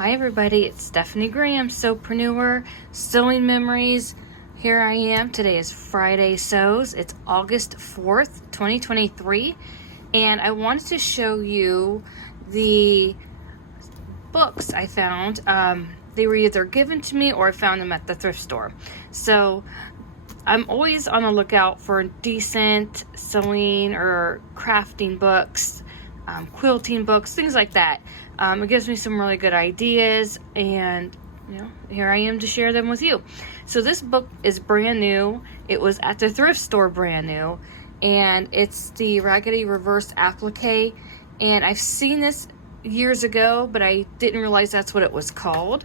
Hi everybody, it's Stephanie Graham, Sewpreneur, Sewing Memories. Here I am. Today is Friday Sews. It's August 4th, 2023, and I wanted to show you the books I found. They were either given to me or I found them at the thrift store. So I'm always on the lookout for decent sewing or crafting books, quilting books, things like that. It gives me some really good ideas, and here I am to share them with you. So this book is brand new. It was at the thrift store brand new, and it's the Raggedy Reverse Applique, and I've seen this years ago, but I didn't realize that's what it was called.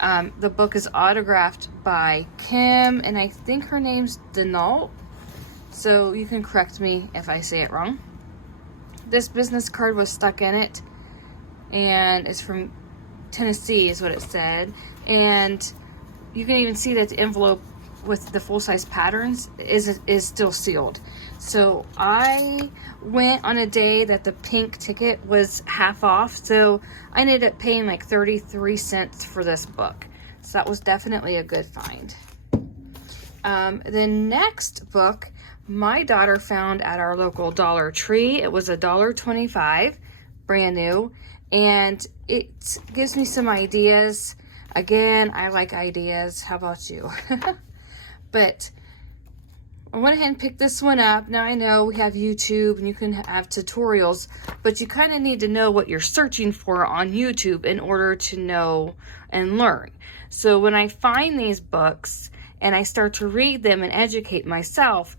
The book is autographed by Kim, and I think her name's Denault, so you can correct me if I say it wrong. This business card was stuck in it, and it's from Tennessee is what it said, and you can even see that the envelope with the full-size patterns is still sealed. So I went on a day that the pink ticket was half off, so I ended up paying like 33 cents for this book, so that was definitely a good find. The next book my daughter found at our local Dollar Tree. It was $1.25, brand new, and it gives me some ideas. Again, I like ideas. How about you? But I went ahead and picked this one up. Now I know we have YouTube and you can have tutorials, but you kind of need to know what you're searching for on YouTube in order to know and learn. So when I find these books and I start to read them and educate myself,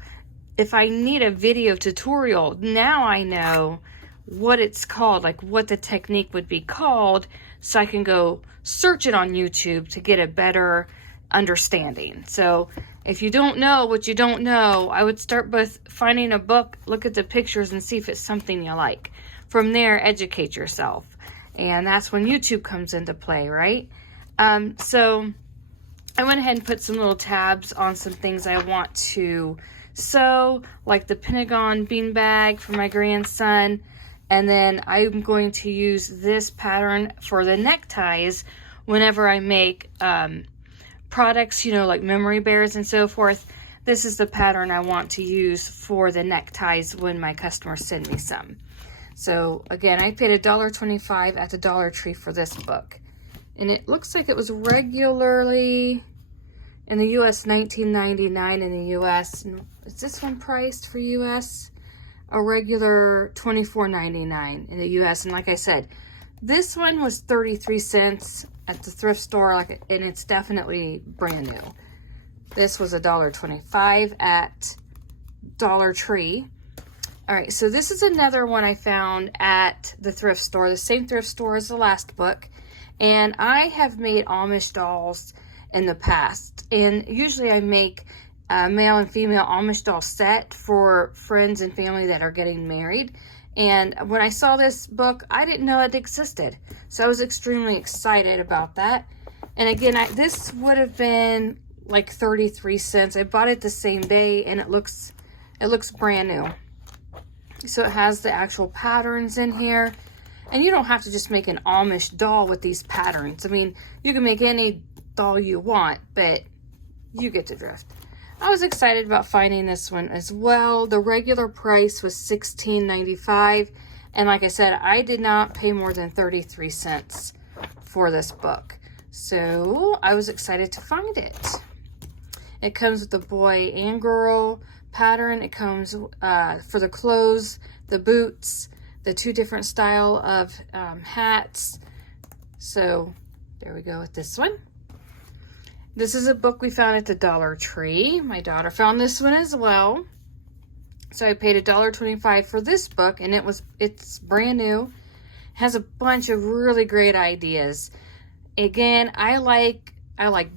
if I need a video tutorial, now I know what it's called, like what the technique would be called, so I can go search it on YouTube to get a better understanding. So if you don't know what you don't know, I would start with finding a book, look at the pictures, and see if it's something you like. From there, educate yourself. And that's when YouTube comes into play, right? So I went ahead and put some little tabs on some things I want to sew, like the Pentagon beanbag for my grandson. And then I'm going to use this pattern for the neckties whenever I make products, like memory bears and so forth. This is the pattern I want to use for the neckties when my customers send me some. So again, I paid $1.25 at the Dollar Tree for this book. And it looks like it was regularly in the US $19.99 in the US. Is this one priced for US? A regular $24.99 in the US. And like I said, this one was 33 cents at the thrift store, and it's definitely brand new. This was $1.25 at Dollar Tree. All right, so this is another one I found at the thrift store, the same thrift store as the last book. And I have made Amish dolls in the past, and usually I make male and female Amish doll set for friends and family that are getting married. And when I saw this book, I didn't know it existed, so I was extremely excited about that. And again, this would have been like 33 cents. I bought it the same day, and it looks brand new. So it has the actual patterns in here, and you don't have to just make an Amish doll with these patterns. I mean, you can make any doll you want, but you get the drift. I was excited about finding this one as well. The regular price was $16.95, and like I said, I did not pay more than 33 cents for this book, so I was excited to find it. It comes with the boy and girl pattern. It comes for the clothes, the boots, the two different style of hats. So there we go with this one. This is a book we found at the Dollar Tree. My daughter found this one as well. So I paid $1.25 for this book, and it's brand new. It has a bunch of really great ideas. Again, I like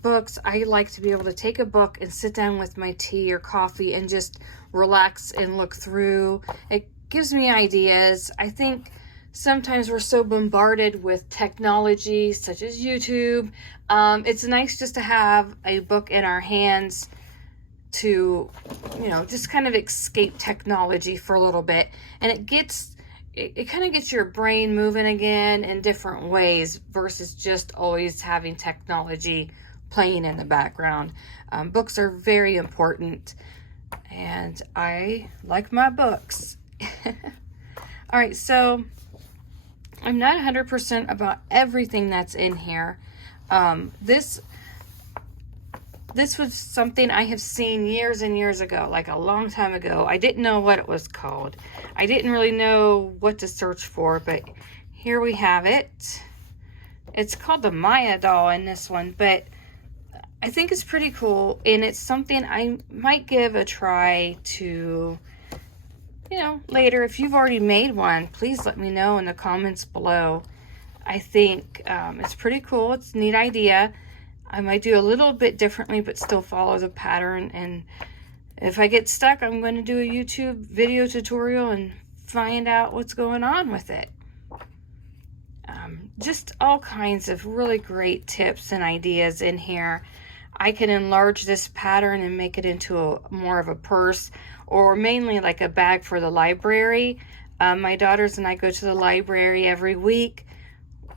books. I like to be able to take a book and sit down with my tea or coffee and just relax and look through. It gives me ideas. I think sometimes we're so bombarded with technology such as YouTube. It's nice just to have a book in our hands to, just kind of escape technology for a little bit. And it gets it kind of gets your brain moving again in different ways versus just always having technology playing in the background. Books are very important, and I like my books. All right, so I'm not 100% about everything that's in here. This was something I have seen years and years ago, like a long time ago. I didn't know what it was called. I didn't really know what to search for, but here we have it. It's called the Maya doll in this one, but I think it's pretty cool, and it's something I might give a try to, you know, later. If you've already made one, please let me know in the comments below. I think it's pretty cool. It's a neat idea. I might do a little bit differently, but still follow the pattern. And if I get stuck, I'm going to do a YouTube video tutorial and find out what's going on with it. Just all kinds of really great tips and ideas in here. I can enlarge this pattern and make it into more of a purse, or mainly like a bag for the library. My daughters and I go to the library every week.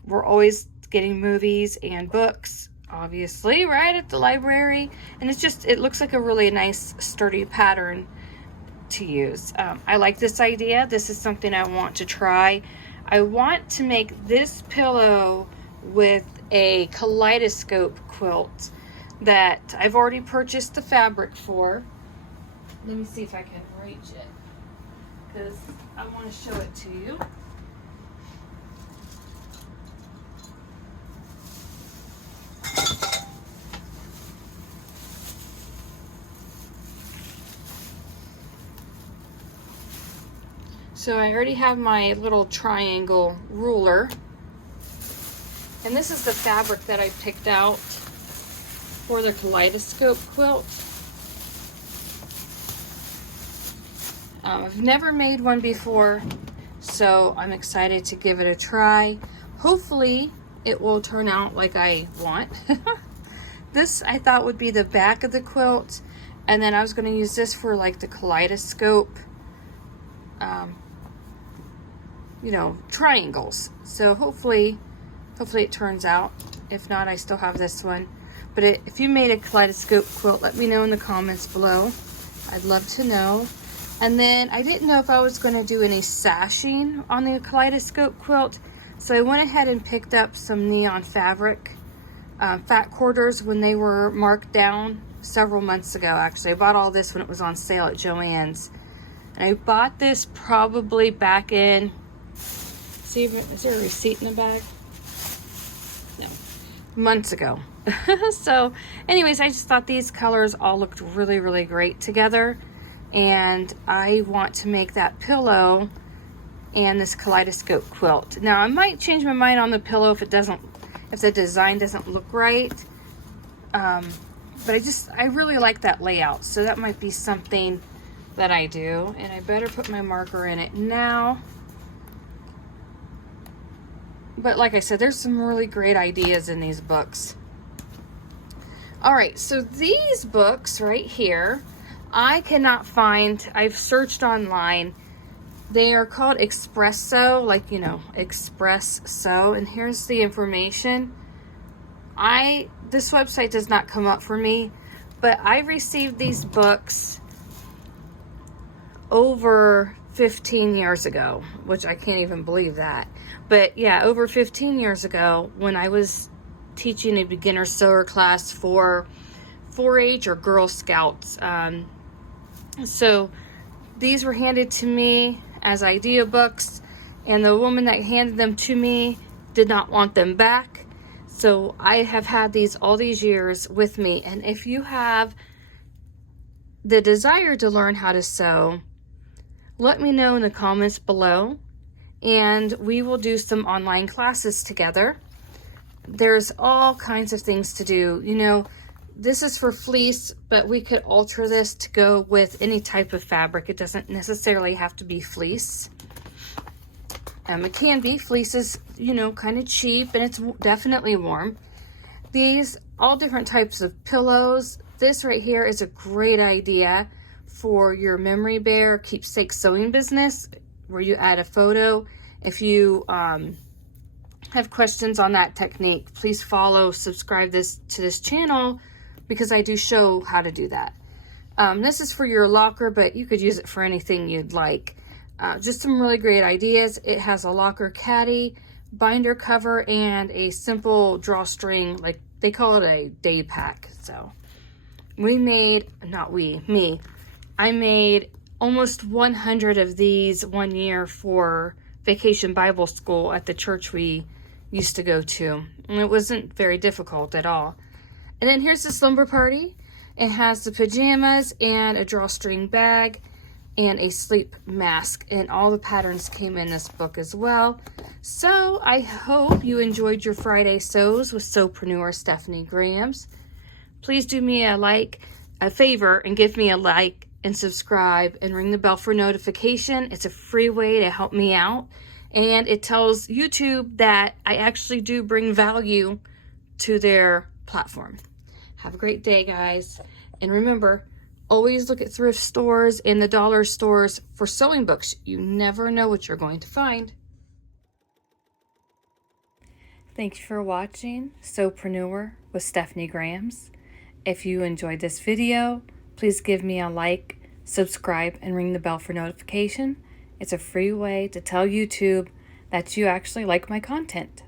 We're always getting movies and books, obviously, right at the library. And it's just, it looks like a really nice sturdy pattern to use. I like this idea. This is something I want to try. I want to make this pillow with a kaleidoscope quilt that I've already purchased the fabric for. Let me see if I can reach it, because I want to show it to you. So I already have my little triangle ruler, and this is the fabric that I picked out for the kaleidoscope quilt. I've never made one before, so I'm excited to give it a try. Hopefully it will turn out like I want. This I thought would be the back of the quilt, and then I was going to use this for like the kaleidoscope you know, triangles. So hopefully it turns out. If not, I still have this one. But if you made a kaleidoscope quilt, let me know in the comments below. I'd love to know. And then I didn't know if I was going to do any sashing on the kaleidoscope quilt, so I went ahead and picked up some neon fabric, fat quarters, when they were marked down several months ago. Actually, I bought all this when it was on sale at Joann's. And I bought this probably back in, see, is there a receipt in the bag? No, months ago. So anyways, I just thought these colors all looked really, really great together. And I want to make that pillow and this kaleidoscope quilt. Now I might change my mind on the pillow if the design doesn't look right. But I really like that layout. So that might be something that I do. And I better put my marker in it now. But like I said, there's some really great ideas in these books. All right, so these books right here, I cannot find. I've searched online. They are called Express Sew, like, you know, Express Sew. And here's the information. This website does not come up for me, but I received these books over 15 years ago, which I can't even believe that. But yeah, over 15 years ago, when I was teaching a beginner sewer class for 4-H or Girl Scouts. So these were handed to me as idea books, and the woman that handed them to me did not want them back. So I have had these all these years with me. And if you have the desire to learn how to sew, let me know in the comments below, and we will do some online classes together. There's all kinds of things to do. You know, this is for fleece, but we could alter this to go with any type of fabric. It doesn't necessarily have to be fleece. It can be. Fleece is, you know, kind of cheap, and it's definitely warm. These, all different types of pillows. This right here is a great idea for your memory bear Keepsake Sewing Business. where you add a photo. If you have questions on that technique, please subscribe to this channel, because I do show how to do that. This is for your locker, but you could use it for anything you'd like. Just some really great ideas. It has a locker caddy, binder cover, and a simple drawstring, like they call it a day pack. So I made almost 100 of these one year for Vacation Bible School at the church we used to go to. And it wasn't very difficult at all. And then here's the slumber party. It has the pajamas and a drawstring bag and a sleep mask. And all the patterns came in this book as well. So I hope you enjoyed your Friday sews with Sewpreneur Stephanie Grams. Please do me a favor and give me a like and subscribe and ring the bell for notification. It's a free way to help me out. And it tells YouTube that I actually do bring value to their platform. Have a great day, guys. And remember, always look at thrift stores and the dollar stores for sewing books. You never know what you're going to find. Thank you for watching Sewpreneur with Stephanie Grams. If you enjoyed this video, please give me a like, subscribe, and ring the bell for notification. It's a free way to tell YouTube that you actually like my content.